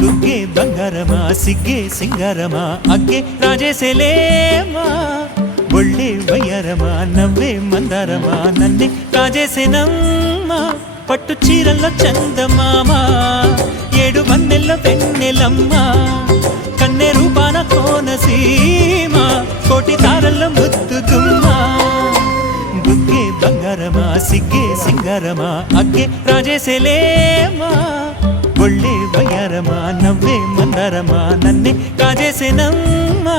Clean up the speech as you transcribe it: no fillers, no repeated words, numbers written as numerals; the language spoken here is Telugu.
దుగ్గే బంగారమా సిగ్గే సింగారమా అగ్గే రాజేసేలేమా ఒళ్ళే వయ్యారమా నవ్వే మందారమా నన్నే కాజేసేనమ్మా పట్టు చీరల్లో చందమామా ఏడు వన్నెల్లో వెన్నెలమ్మా కన్నె రూపాన కోనసీమ కోటి తారల్లో ముద్దుగుమ్మా దుగ్గే బంగారమా సిగ్గే సింగారమా అగ్గే రాజేసేలేమా ఒళ్ళే వయ్యారమా నవ్వే మందారమా నన్నే కాజేసేనమ్మా